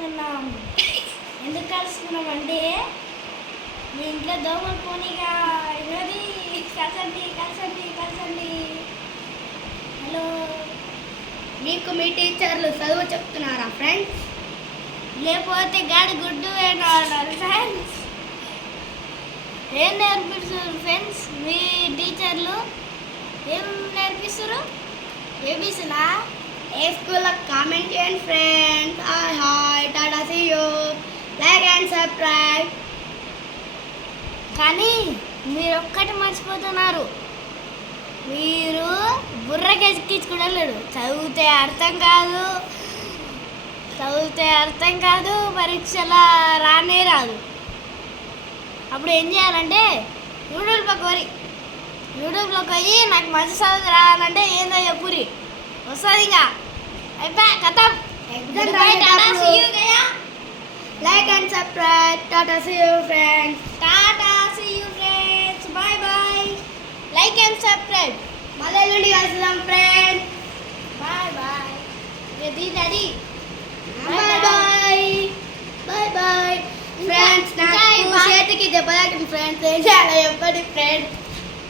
కలుస్తున్నాం. ఎందుకు కలుస్తున్నాం అంటే మీ ఇంట్లో దోమలు పోనీగా ఇది కలిసండి కలిసండి కలిసండి. హలో, మీకు మీ టీచర్లు చదువు చెప్తున్నారా ఫ్రెండ్స్? లేకపోతే గాడి గుడ్డు అన్నారు ఫ్రెండ్స్. ఏం నేర్పిస్తారు ఫ్రెండ్స్ మీ టీచర్లు? ఏం నేర్పిస్తారు? ఏబీసీనా? ఏ స్కూల్లో కామెంట్ చేయండి friends. Hi tata see you, like and subscribe. కానీ మీరు ఒక్కటి మర్చిపోతున్నారు, మీరు బుర్రకెక్కించుకోవడం. చదివితే అర్థం కాదు, పరీక్షల రానే రాదు. అప్పుడు ఏం చేయాలంటే యూట్యూబ్లోకి పోయి నాకు మంచి చదువు రావాలంటే ఏందో చెప్పురి వస్తుంది. ఇంకా అయిపోయా కథం. Like and subscribe. Tata see you friends. Tata see you friends. Bye bye. Like and subscribe. మళ్ళీ ఎల్లుండి కలుద్దాం friends. Bye bye. Daddy bye bye. Bye bye friends. నాకు చేతికి దెబ్బ తాకింది ఫ్రెండ్స్. ఏం చేయాలో చెప్పండి ఫ్రెండ్స్.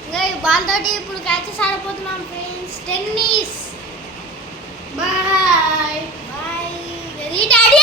ఇంకా ఈ బాల్ తోటి ఇప్పుడు క్యాచెస్ ఆడిపోతున్నాం friends. Tennis. Bye bye. Daddy